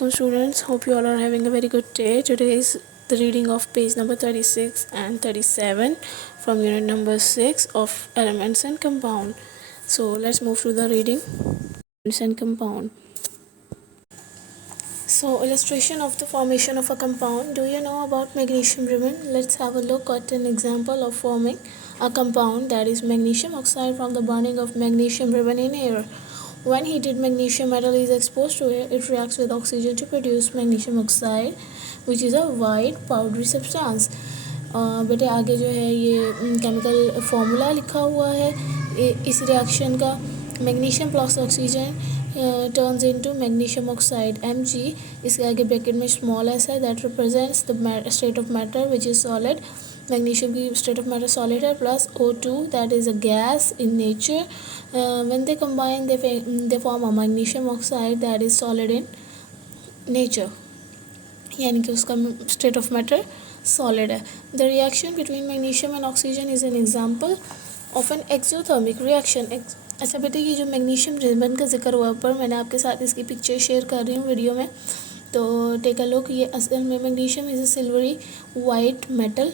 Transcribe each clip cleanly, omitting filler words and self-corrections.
Welcome students, hope you all are having a very good day. Today is the reading of page number 36 and 37 from unit number 6 of elements and compound. So let's move to the reading. Elements and compound. So illustration of the formation of a compound. Do you know about magnesium ribbon? Let's have a look at an example of forming a compound, that is magnesium oxide, from the burning of magnesium ribbon in air. When heated magnesium metal is exposed to air, it reacts with oxygen to produce magnesium oxide, which is a white powdery substance. बेटे आगे जो है ये chemical formula लिखा हुआ है इस reaction का. Magnesium plus oxygen turns into magnesium oxide Mg. इसके आगे ब्रैकेट में स्मॉल एस है, that represents the state of matter which is solid. Magnesium की स्टेट ऑफ मैटर सॉलिड है, plus O2 that is a gas in nature. when they combine they form a magnesium oxide that is solid in nature, यानी कि उसका state of matter solid है. The reaction between magnesium and oxygen is an example of an exothermic reaction. अच्छा बेटे, ये जो magnesium ribbon का जिक्र हुआ ऊपर, मैंने आपके साथ इसकी पिक्चर शेयर कर रही हूँ वीडियो में, तो टेक अ लुक. ये असल में magnesium is a silvery white metal,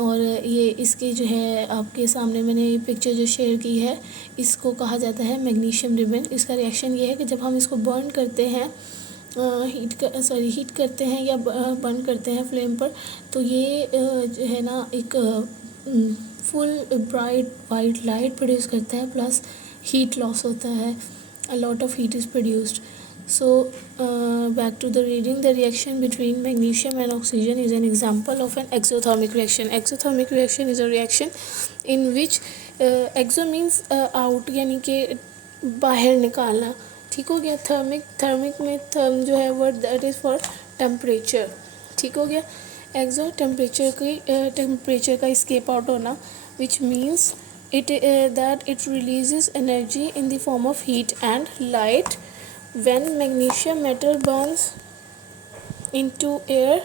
और ये इसकी जो है आपके सामने मैंने ये पिक्चर जो शेयर की है, इसको कहा जाता है मैग्नीशियम रिबन. इसका रिएक्शन ये है कि जब हम इसको बर्न करते हैं, हीट करते हैं या बर्न करते हैं फ्लेम पर, तो ये जो है ना एक full bright white light produce करता है, प्लस हीट लॉस होता है, a lot of heat is produced. So back to the reading. The reaction between magnesium and oxygen is an example of an exothermic reaction. Exothermic reaction is a reaction in which exo means out, यानी कि बाहर निकालना. ठीक हो गया. Thermic में therm जो है word that is for temperature. ठीक हो गया. एक्सो टेम्परेचर का escape out होना, which means that it releases energy in the form of heat and light. When magnesium metal burns into air,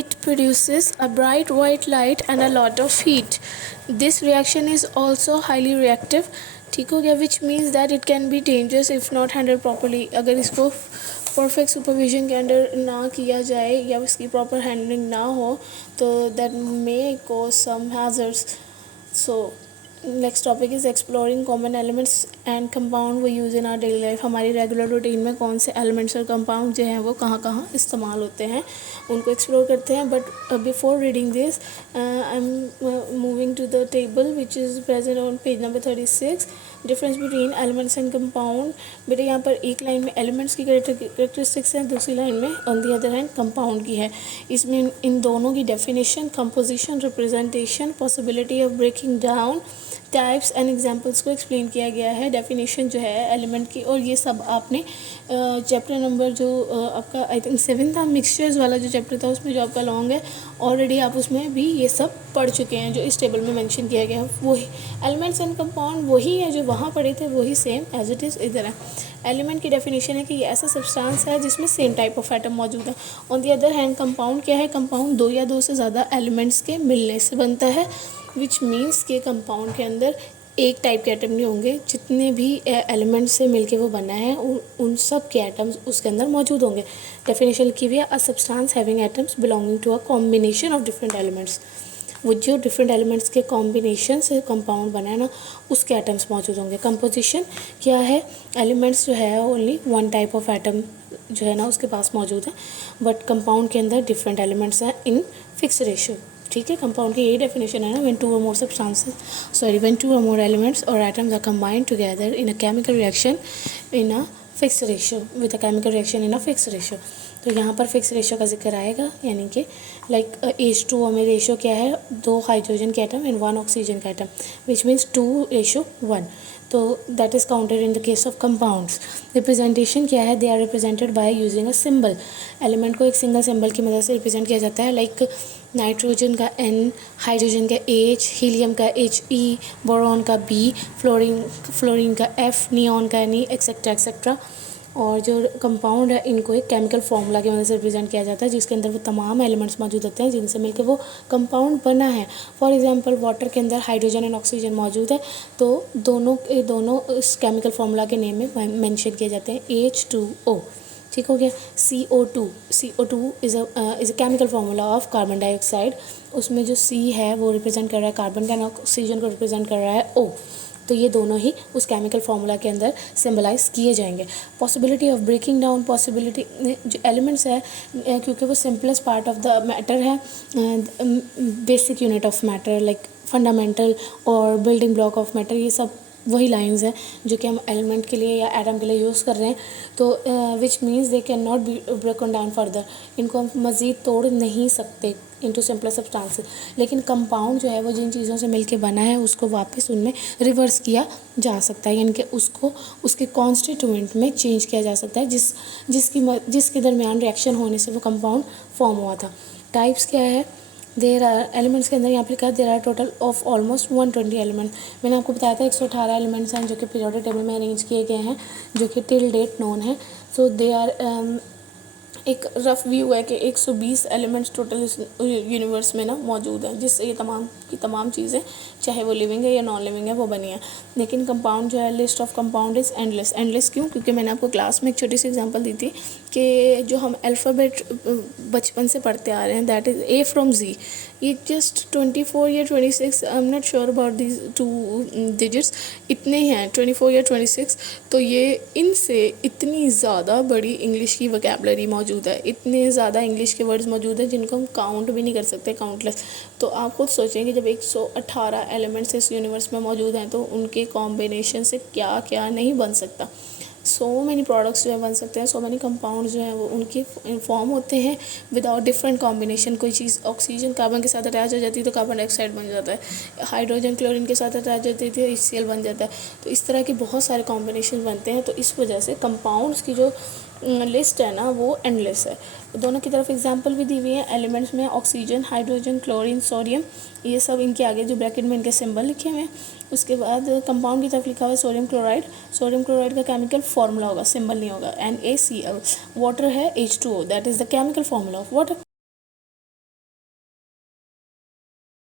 it produces a bright white light and a lot of heat. This reaction is also highly reactive. ठीक हो गया. Which means that it can be dangerous if not handled properly. अगर इसको perfect supervision के under ना किया जाए या इसकी प्रॉपर हैंडलिंग ना हो, तो that may cause some hazards. So next topic is exploring common elements and compound वो use in our daily life. हमारी रेगुलर रूटीन में कौन से एलिमेंट्स और कंपाउंड जो हैं वो कहाँ कहाँ इस्तेमाल होते हैं, उनको एक्सप्लोर करते हैं. But before reading this I am moving to the table which is present on page number 36. Difference between elements and compound. बेटे यहाँ पर एक लाइन में एलिमेंट्स की करेक्टरिस्टिक्स हैं, दूसरी लाइन में on the other hand compound की है. इसमें इन दोनों की definition, composition, representation, possibility of breaking down, types and examples को एक्सप्लेन किया गया है. डेफिनेशन जो है एलिमेंट की, और ये सब आपने चैप्टर नंबर जो आपका आई थिंक 7 था, मिक्सचर्स वाला जो चैप्टर था, उसमें जो आपका लॉन्ग है ऑलरेडी आप उसमें भी ये सब पढ़ चुके हैं. जो इस टेबल में मेंशन किया गया है वही एलिमेंट्स एंड कंपाउंड वही है जो वहाँ पढ़े थे, वही सेम एज इट इज़ इधर है. एलिमेंट की डेफिनेशन है कि ये ऐसा सब्सटेंस है जिसमें सेम टाइप ऑफ एटम मौजूद है. On the other hand compound क्या है? कंपाउंड दो या दो से ज़्यादा एलिमेंट्स के मिलने से बनता है, विच मीन्स के कंपाउंड के अंदर एक टाइप के एटम नहीं होंगे. जितने भी एलिमेंट्स से मिलके वो बना है उन सब के एटम्स उसके अंदर मौजूद होंगे. डेफिनेशन की भी है, a substance having atoms belonging to a combination of different elements. वो जो डिफरेंट एलिमेंट्स के कॉम्बिनेशन से कंपाउंड बना है ना, उसके एटम्स मौजूद होंगे. कंपोजिशन क्या है? एलिमेंट्स जो है only one type of atom जो है ना उसके पास मौजूद है, बट कंपाउंड के अंदर डिफरेंट एलिमेंट्स हैं इन फिक्स रेशियो. ठीक है. कंपाउंड की यही डेफिनेशन है ना, when two or more elements or atoms are combined together in a chemical reaction in a fix ratio with a chemical reaction in a fix ratio. तो यहाँ पर fix ratio का जिक्र आएगा, यानी कि लाइक H2O में रेशियो क्या है? 2 हाइड्रोजन के एटम एंड 1 ऑक्सीजन का एटम, विच मीन्स 2:1. तो that is counted in the case of compounds. Representation क्या है? They are represented by using a symbol. Element को एक सिंगल सिंबल की मदद से रिप्रेजेंट किया जाता है, लाइक नाइट्रोजन का N, हाइड्रोजन का H, हीलियम का He, बोरॉन का B, फ्लोरीन का F, नियॉन का Ni, एक्सेट्रा एक्सेट्रा. और जो कंपाउंड है इनको एक केमिकल फार्मूला की मदद से रिप्रेजेंट किया जाता है, जिसके अंदर वो तमाम एलिमेंट्स मौजूद होते हैं जिनसे मिलकर वो कंपाउंड बना है. फॉर एग्जांपल वाटर के अंदर हाइड्रोजन एंड ऑक्सीजन मौजूद है, तो दोनों इस केमिकल फार्मूला के नेम में मेंशन किए जाते हैं H2O. ठीक हो गया। CO2 is a chemical formula of carbon dioxide. उसमें जो C है वो रिप्रेजेंट कर रहा है कार्बन का, ऑक्सीजन को रिप्रेजेंट कर रहा है O। तो ये दोनों ही उस केमिकल फार्मूला के अंदर सिम्बलाइज किए जाएंगे। Possibility of breaking down, possibility जो एलिमेंट्स है क्योंकि वो simplest part of the matter है, basic unit of matter like fundamental और बिल्डिंग ब्लॉक ऑफ मैटर, ये सब वही लाइंस हैं जो कि हम एलिमेंट के लिए या एटम के लिए यूज़ कर रहे हैं। तो which means they can not be broken down further, इनको हम मज़ीद तोड़ नहीं सकते इनटू सिंपलर सब्सटेंसेस। लेकिन कंपाउंड जो है वो जिन चीज़ों से मिलके बना है उसको वापस उनमें रिवर्स किया जा सकता है, यानी कि उसको उसके कॉन्स्टिट्यूएंट में चेंज किया जा सकता है जिसके दरमियान रिएक्शन होने से वो कंपाउंड फॉर्म हुआ था। टाइप्स क्या है, देर आर एलिमेंट्स के अंदर यहाँ पे लिखा है there are total of almost 120 element. मैंने आपको बताया था 118 एलिमेंट्स हैं जो कि पीरियोडिक टेबल में अरेंज किए गए हैं, जो कि टिल डेट नोन है। सो दे आर एक रफ व्यू है कि 120 एलिमेंट्स टोटल इस यूनिवर्स में ना मौजूद हैं, जिससे ये तमाम की तमाम चीज़ें चाहे वो लिविंग है या नॉन लिविंग है वो बनी है। लेकिन कंपाउंड जो है, list of compound is endless. Endless क्यों? क्योंकि मैंने आपको क्लास में एक छोटी सी एग्जांपल दी थी कि जो हम अल्फ़ाबेट बचपन से पढ़ते आ रहे हैं, that is A from Z, ये जस्ट 24 या 26, I am not sure about these 2 digits, इतने ही हैं 24 या 26। तो ये इनसे इतनी ज़्यादा बड़ी इंग्लिश की वोकैबुलरी मौजूद है, इतने ज़्यादा इंग्लिश के वर्ड्स मौजूद हैं जिनको हम काउंट भी नहीं कर सकते, काउंटलेस। तो आप खुद सोचें कि जब 118 एलिमेंट्स इस यूनिवर्स में मौजूद हैं तो उनके कॉम्बिनेशन से क्या क्या नहीं बन सकता। सो मैनी प्रोडक्ट्स जो है बन सकते हैं, सो मैनी कंपाउंड्स जो हैं वो उनके फॉर्म होते हैं विदाउट डिफरेंट कॉम्बिनेशन। कोई चीज़ ऑक्सीजन कार्बन के साथ अटैच हो जाती है तो कार्बन डाइऑक्साइड बन जाता है, हाइड्रोजन क्लोरीन के साथ अटैच हो जाती है तो HCl बन जाता है। तो इस तरह के बहुत सारे कॉम्बिनेशन बनते हैं। तो इस वजह से कंपाउंड्स की जो लिस्ट है ना वो एंडलेस है। दोनों की तरफ एग्जांपल भी दी हुई है एलिमेंट्स में, ऑक्सीजन, हाइड्रोजन, क्लोरीन, सोडियम, ये सब इनके आगे जो ब्रैकेट में इनके सिंबल लिखे हुए हैं। उसके बाद कंपाउंड की तरफ लिखा हुआ है सोडियम क्लोराइड। सोडियम क्लोराइड का केमिकल फार्मूला होगा, सिंबल नहीं होगा, NaCl। वाटर है H2O, that is the chemical formula of water.